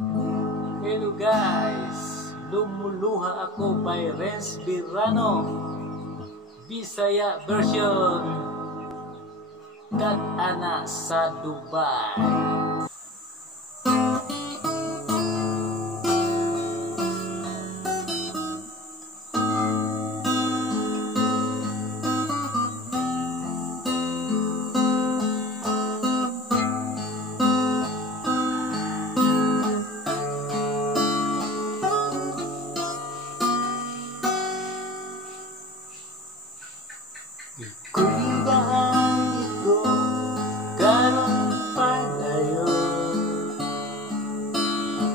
Hello guys! Lumuluha ako by Renz Birano, Bisaya version. Dag-ana sa Dubai. Kung bahagi ko karon padayon,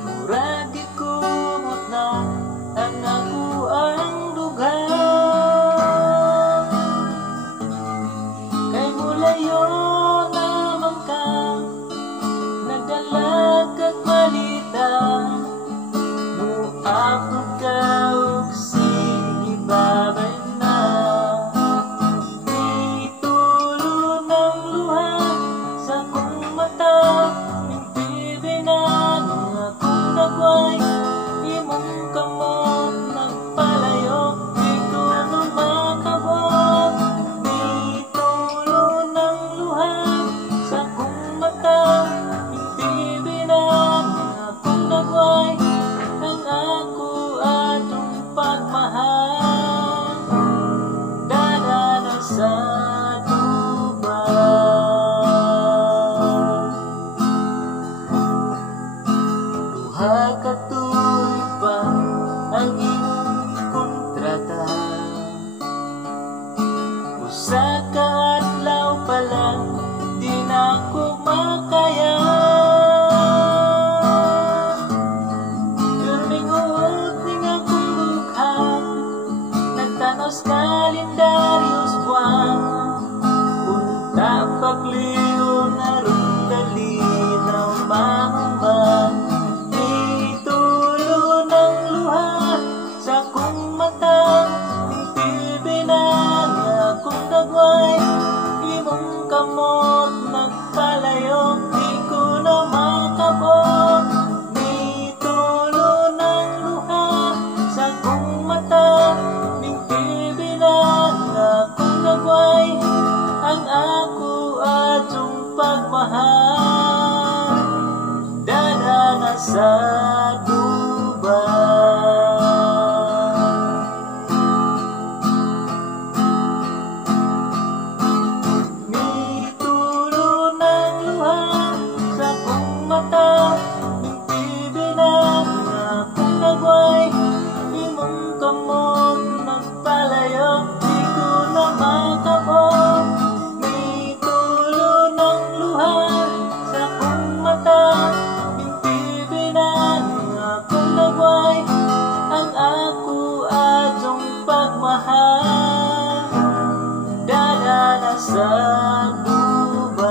murag gikumot na ang ako ang dughan. Kay mulayo naman ka, nagdala kag malita, muapod ka og sige babay na. Imong kamot nagpalayo, di ko na makabot. Nitulo ng luha sa kong mata, impibinan akong nagway ang ako atong pagmahal. Dadana sa katuloy pa ang iyong kontrata. Usa ka adlaw pa lang, di na ako makaya. Turmingot ning akong bukhang, nagtanos kalendaryos buwan. Punta pagliw na ron dali na umangman. Imong kamot nagpalayo, di ko na makabot. Nitulo ng luha sa kong mata, ningtibinan akong nagway ang ako atong pagmahal. Dadana sa kamot nagpalayo, di ko na makabot. Nitulo ng luha sa kong mata, ningtibinan akong nagway ang ako atong pagmahal. Dadana sa Dubai,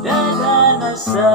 dadana sa